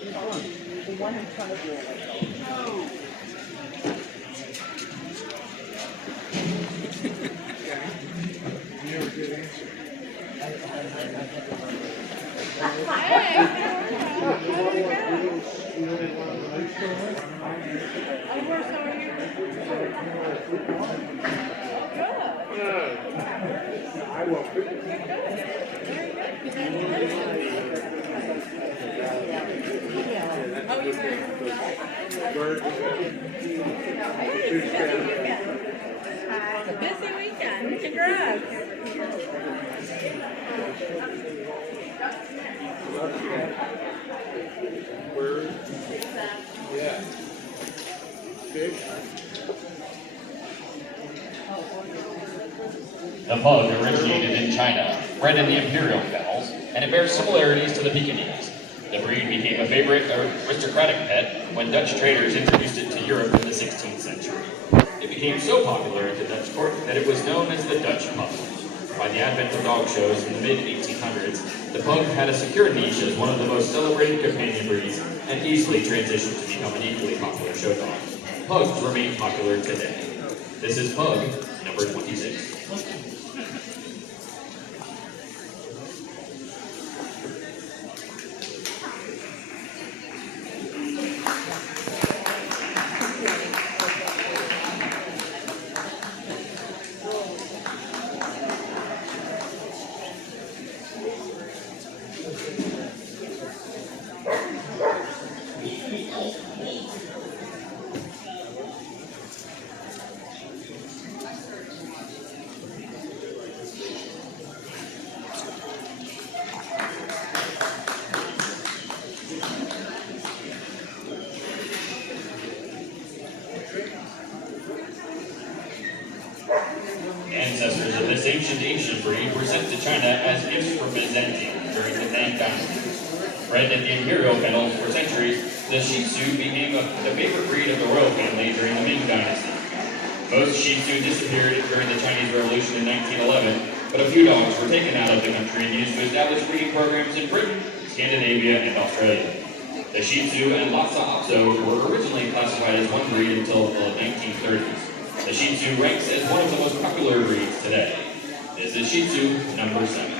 The one in front of you. Busy weekend. Congrats. Yeah. Big. The pug originated in China, bred in the imperial kennels, and it bears similarities to the Pekingese. The breed became a favorite aristocratic pet when Dutch traders introduced it to Europe in the 16th century. It became so popular at the Dutch court that it was known as the Dutch pug. By the advent of dog shows in the mid-1800s, the pug had a secure niche as one of the most celebrated companion breeds and easily transitioned to become an equally popular show dog. Pugs remain popular today. This is Pug number 26. Ancestors of this ancient Asian breed were sent to China as gifts from Byzantium during the Tang Dynasty. Bred at the imperial kennels for centuries, the Shih Tzu became the favorite breed of the royal family during the Ming Dynasty. Most Shih Tzu disappeared during the Chinese Revolution in 1911, but a few dogs were taken out of the country and used to establish breeding programs in Britain, Scandinavia, and Australia. The Shih Tzu and Lhasa Apso were originally classified as one breed until the 1930s. The Shih Tzu ranks as one of the most popular breeds today. This is Shih Tzu number 7.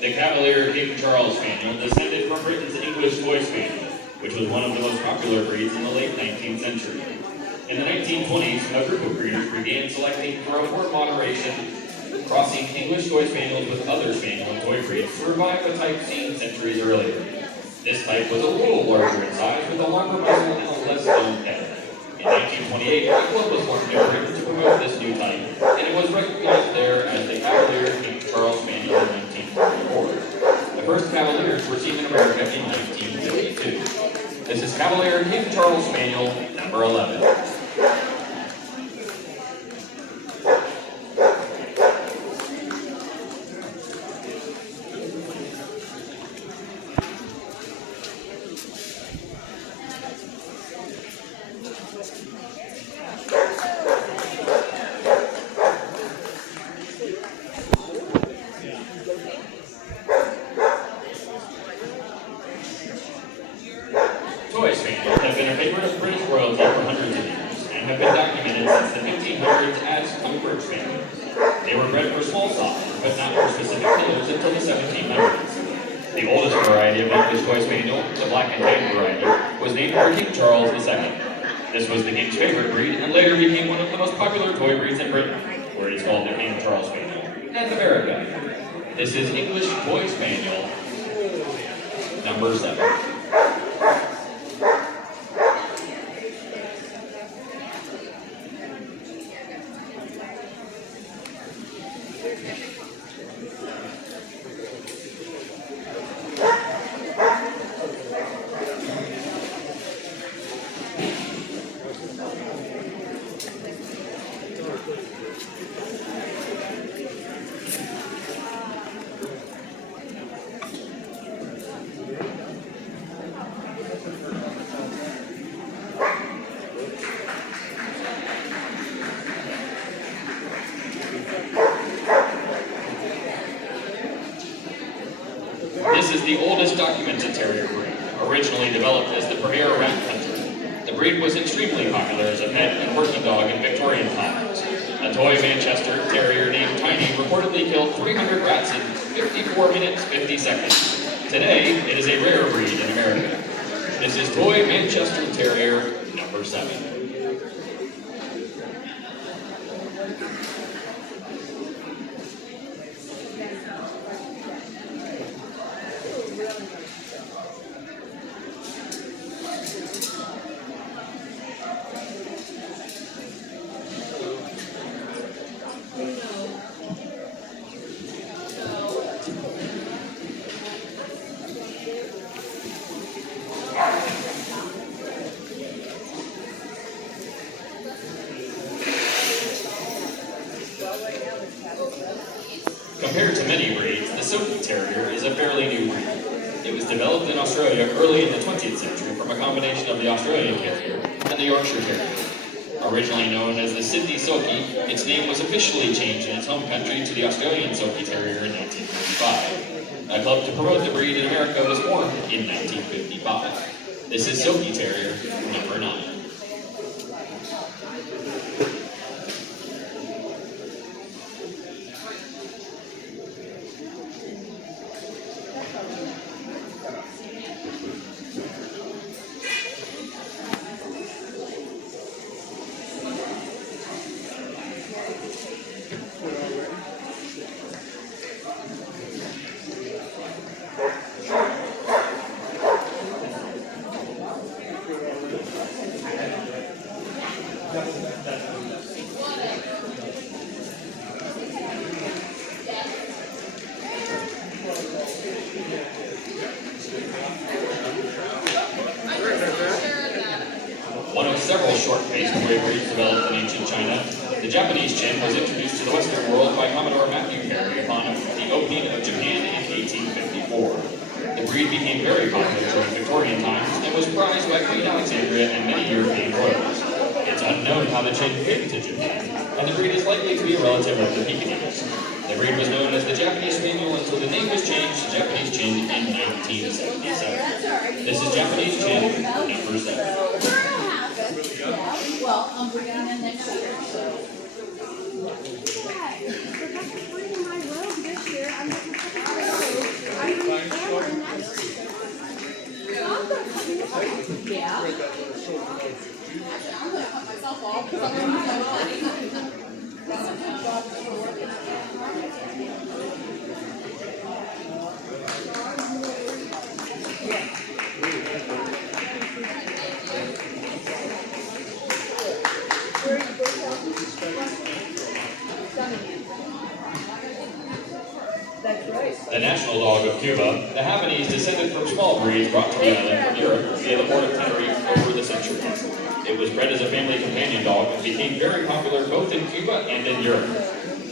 The Cavalier King Charles Spaniel descended from Britain's English Toy Spaniel, which was one of the most popular breeds in the late 19th century. In the 1920s, a group of breeders began selecting for more moderation, crossing English Toy Spaniels with other Spaniel and toy breeds to revive a type seen centuries earlier. This type was a little larger in size with a longer muzzle and a less toned head. In 1928, a club was formed in Britain to promote this new type, and it was recognized there as the Cavalier King Charles Spaniel in 1944. The first Cavaliers were seen in America in 1952. This is Cavalier King Charles Spaniel, number 11. Toy Spaniels have been a favorite of British royalty for hundreds of years and have been documented since the 1500s as comfort spaniels. They were bred for small size, but not for specific killers until the 1700s. The oldest variety of English Toy Spaniel, the black and tan variety, was named for King Charles II. This was the king's favorite breed and later became one of the most popular toy breeds in Britain, where This is English Toy Spaniel, number 7. This is the oldest documented terrier breed, originally developed as the premier rat hunter. The breed was extremely popular as a pet and working dog in Victorian times. A toy Manchester terrier named Tiny reportedly killed 300 rats in 54 minutes 50 seconds. Today, it is a rare breed in America. This is Toy Manchester Terrier number 7. Compared to many breeds, the Silky Terrier is a fairly new breed. It was developed in Australia early in the 20th century from a combination of the Australian Terrier and the Yorkshire Terrier. Originally known as the Sydney Silky, its name was officially changed in its home country to the Australian Silky Terrier in 1955. A club to promote the breed in America was formed in 1955. This is Silky Terrier number 9. One of several short-faced toy breeds developed in ancient China, the Japanese Chin was introduced to the Western world by Commodore Matthew Perry upon the opening of Japan in 1854. The breed became very popular during Victorian times and was prized by Queen Alexandria and many European royals. It's unknown how the Chin came to Japan, and the breed is likely to be a relative of the Pekingese. The breed was known as the Japanese Spaniel until the name was changed to Japanese Chin in 1977. This is Japanese Chin number 7. Well, I'm bringing them in next year, so. Yeah. I'm gonna cut myself off because I'm gonna be so That's right. The national dog of Cuba, the Havanese descended from small breeds brought to the island from Europe via the port of Tenerife over the centuries. It was bred as a family companion dog and became very popular both in Cuba and in Europe.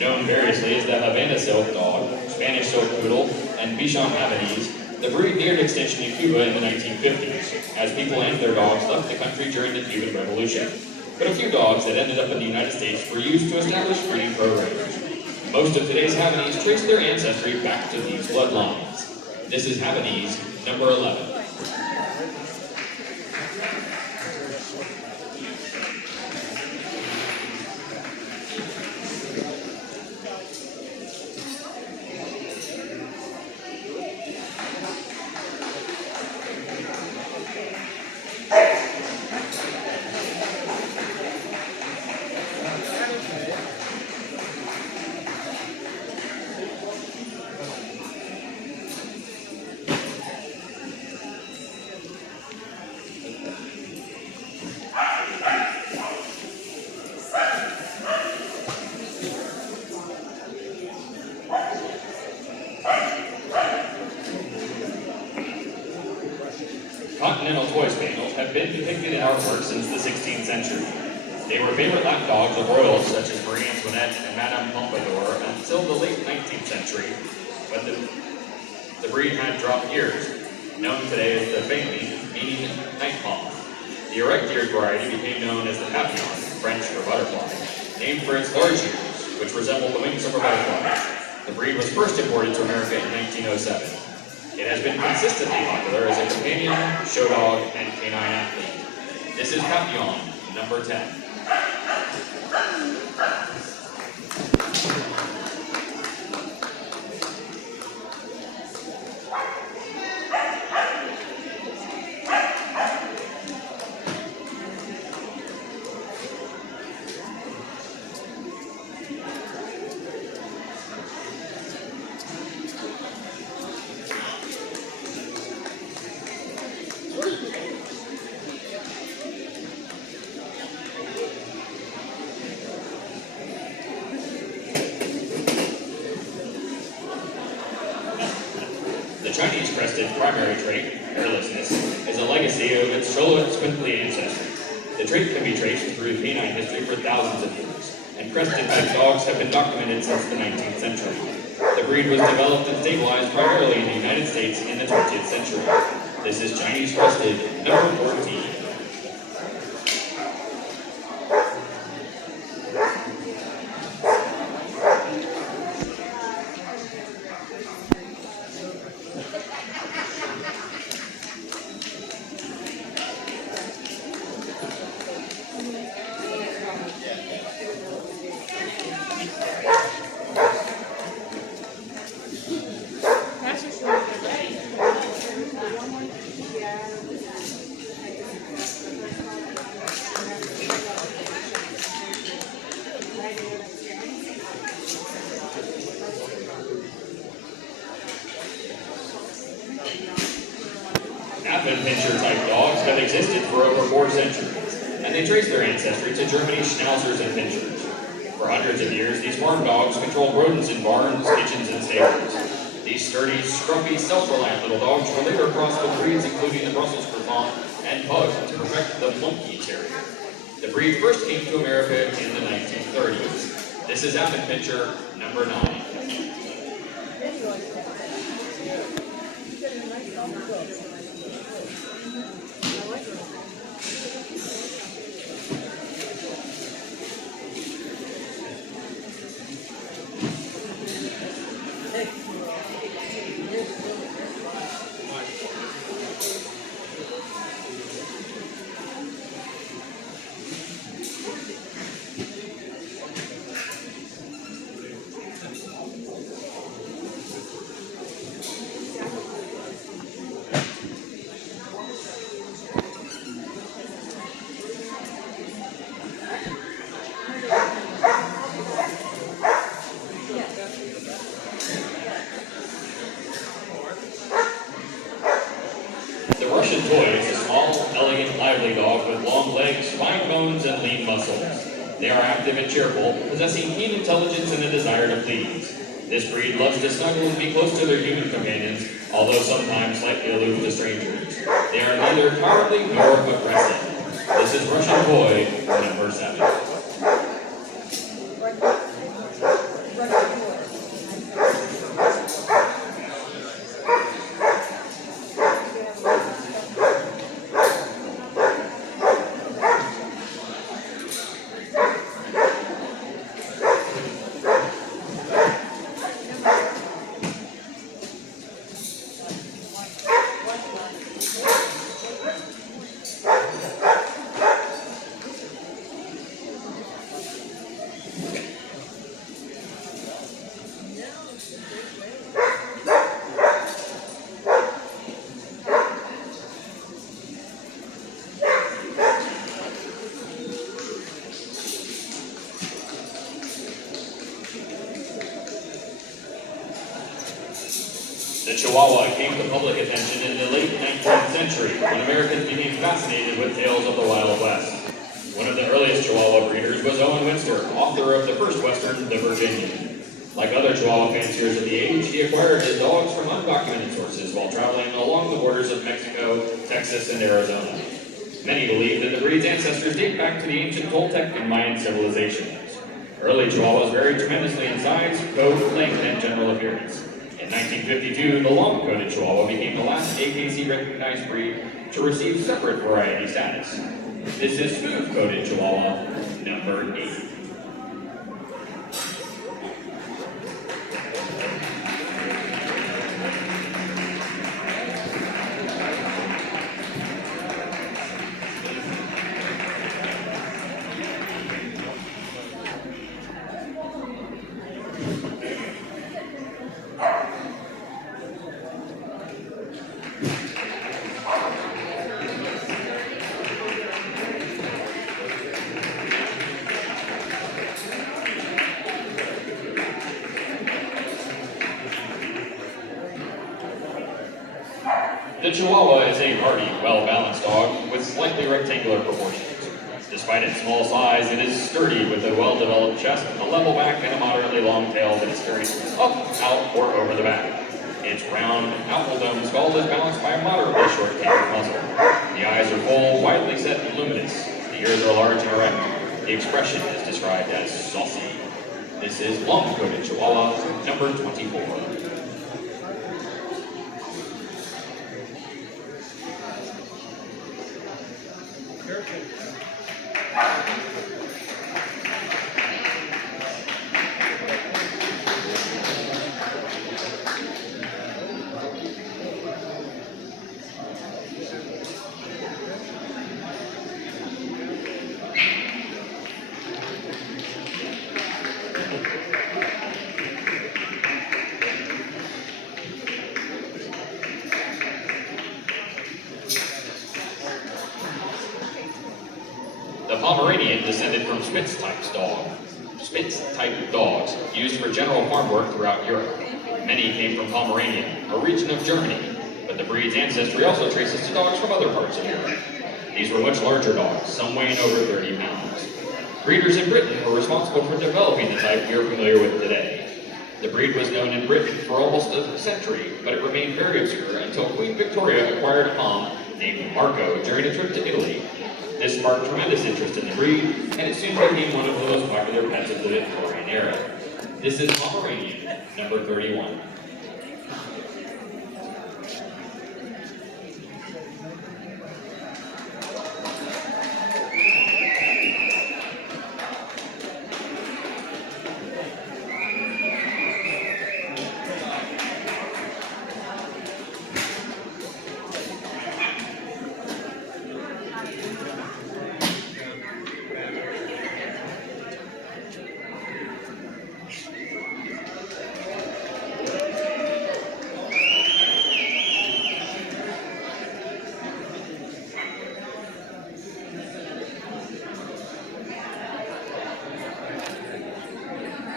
Known variously as the Havana Silk Dog, Spanish Silk Poodle, and Bichon Havanese, the breed neared extinction in Cuba in the 1950s, as people and their dogs left the country during the Cuban Revolution. But a few dogs that ended up in the United States were used to establish breeding programs. Most of today's Havanese trace their ancestry back to these bloodlines. This is Havanese number 11. Continental toy spaniels have been depicted in artwork since the 16th century. They were favorite lap dogs of royals such as Marie Antoinette and Madame Pompadour until the late 19th century, when the breed had dropped ears, known today as the family, meaning night paw. The erect-eared variety became known as the papillon, French for butterfly, named for its large ears, which resemble the wings of a butterfly. The breed was first imported to America in 1907. It has been consistently popular as a companion, show dog, and canine athlete. This is Papillon, number 10. The Chinese crested primary trait, hairlessness, is a legacy of its Cholo-Squinkly ancestry. The trait can be traced through canine history for thousands of years, and crested-type dogs have been documented since the 19th century. The breed was developed and stabilized primarily in the United States in the 20th century. This is Chinese crested, number 14. Pincher-type dogs have existed for over 4 centuries, and they trace their ancestry to Germany's Schnauzers and Pinchers. For hundreds of years, these farm dogs controlled rodents in barns, kitchens, and stables. These sturdy, scruffy, self-reliant little dogs were later crossed with breeds including the Brussels Griffon and Pug to perfect the Monkey Terrier. The breed first came to America in the 1930s. This is Affin Pinscher, number 9. The Russian Toy is a small, elegant, lively dog with long legs, fine bones, and lean muscles. They are active and cheerful, possessing keen intelligence and a desire to please. This breed loves to snuggle and be close to their human companions, although sometimes slightly aloof to strangers. They are neither cowardly nor aggressive. This is Russian Toy, number 7. The Chihuahua came to public attention in the late 19th century when Americans became fascinated with tales of the Wild West. One of the earliest Chihuahua breeders was Owen Winster, author of the first Western, The Virginian. Like other Chihuahua fanciers of the age, he acquired his dogs from undocumented sources while traveling along the borders of Mexico, Texas, and Arizona. Many believe that the breed's ancestors date back to the ancient Toltec and Mayan civilizations. Early Chihuahuas varied tremendously in size, coat, length, and general appearance. In 1952, the long-coated Chihuahua became the last AKC-recognized breed to receive separate variety status. This is smooth-coated Chihuahua, number 8. The Chihuahua is a hardy, well-balanced dog with slightly rectangular proportions. Despite its small size, it is sturdy with a well-developed chest, a level back, and a moderately long tail that is carried up, out, or over the back. Its round, apple-domed skull is balanced by a moderately short tapered muzzle. The eyes are full, widely set, and luminous. The ears are large and erect. The expression is described as saucy. This is long-coated Chihuahua, number 24. The Pomeranian descended from Spitz-type dogs used for general farm work throughout Europe. Many came from Pomerania, a region of Germany, but the breed's ancestry also traces to dogs from other parts of Europe. These were much larger dogs, some weighing over 30 pounds. Breeders in Britain were responsible for developing the type we are familiar with today. The breed was known in Britain for almost a century, but it remained very obscure until Queen Victoria acquired a Pom named Marco during a trip to Italy. This sparked tremendous interest in the breed, and it soon became one of the most popular pets of the Victorian era. This is Pomeranian, number 31.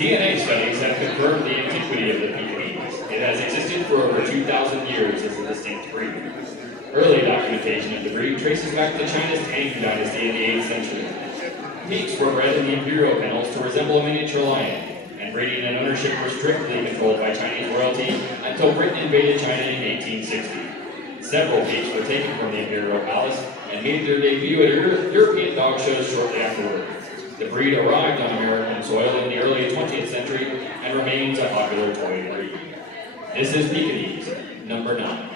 DNA studies have confirmed the antiquity of the Pekingese. It has existed for over 2,000 years as a distinct breed. Early documentation of the breed traces back to China's Tang dynasty in the 8th century. Peaks were bred in the imperial kennels to resemble a miniature lion, and breeding and ownership were strictly controlled by Chinese royalty until Britain invaded China in 1860. Several peaks were taken from the imperial palace and made their debut at European dog shows shortly afterward. The breed arrived on American soil in the early 20th century and remains a popular toy breed. This is Pekingese, number 9.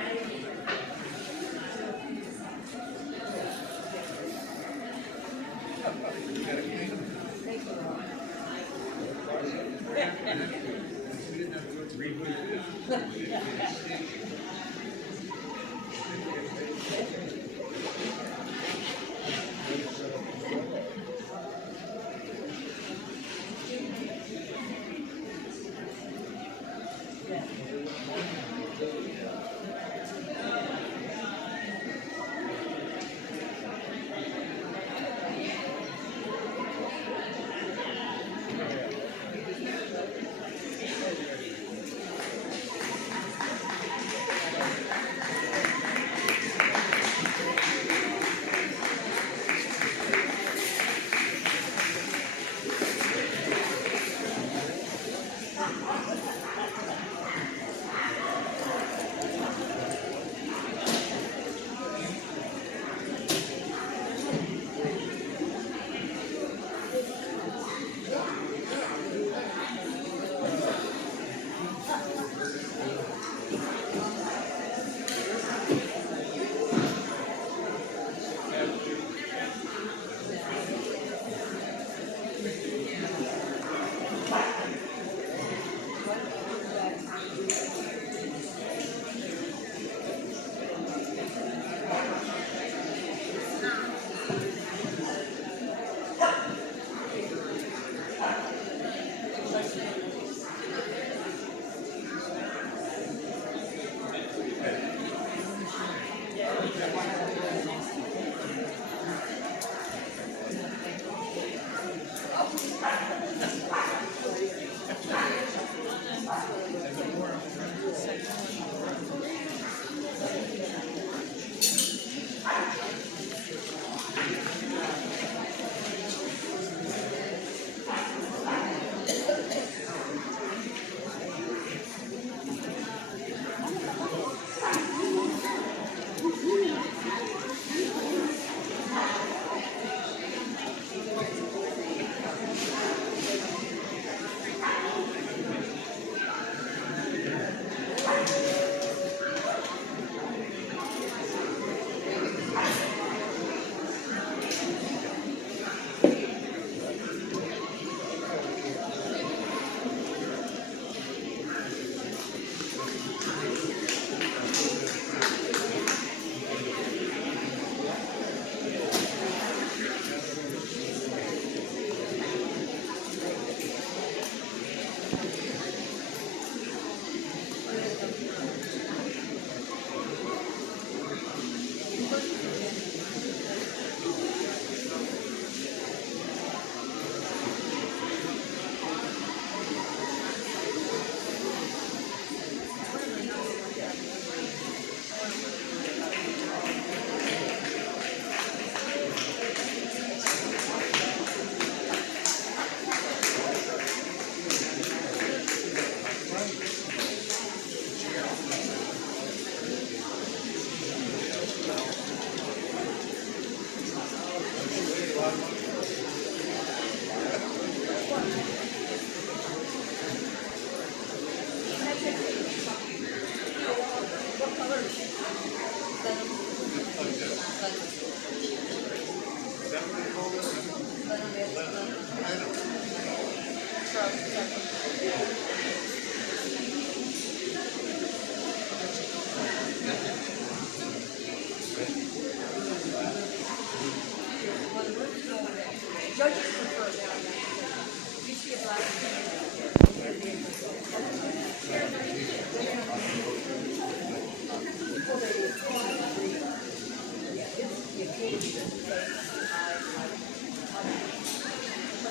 From